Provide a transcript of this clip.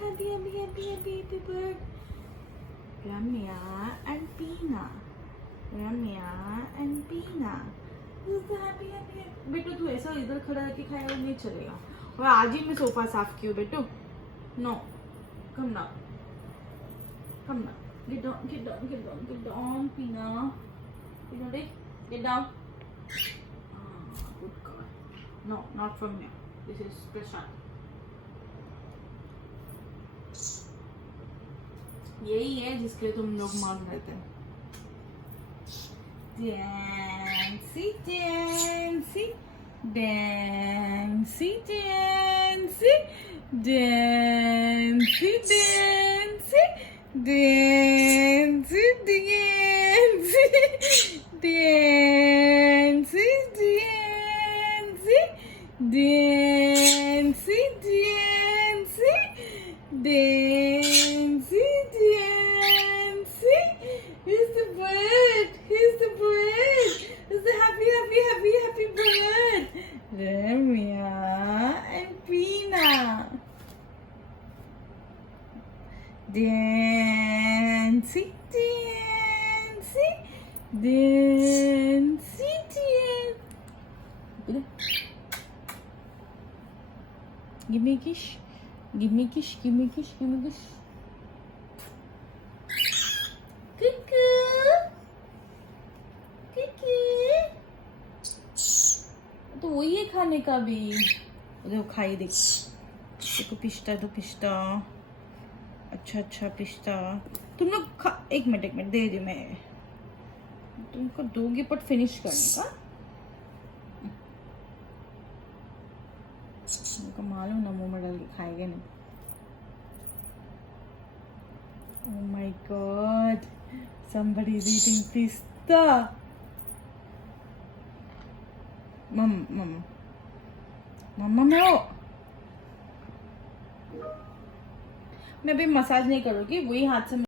happy bird? Ramya and Peena. Ramya and Peena. Who's the happy? बेटू तू ऐसा इधर खड़ा रह के खाएगा नहीं चलेगा. और आज ही मैं सोफा साफ की हूँ बेटू. No. Come now. Come now. Get down. Peena. You ready? Get down. Good girl. No, not from here. This is Prashant. यही है जिसके लिए तुम लोग मांग रहे थे. Dancy, Dancy, Dancy, Dancy, Dancy, Dancy, Dancy, Dancy, Dancy, Dancy, Dancy, Dancy, Dancy, Dancy. Here's the bird. Here's the bird. It's the happy bird. Ramya and Peena. Dancy, Dancy, Dancy, Dancy. Give me a kiss. Give me a kiss. Give me a kiss. Give me a kiss. तो वही है खाने का भी. देखो खाई देख. देखो पिस्ता तो पिस्ता. अच्छा पिस्ता. तुम लोग खा. एक मिनट दे दी मैं. तुमको दोगे बट फिनिश करने का. उनको मालूम ना मुंह में डाल के खाएंगे नहीं. Oh my God. Somebody is eating pista. Mama no. मैं अभी मसाज नहीं करूँगी. वही हाथ से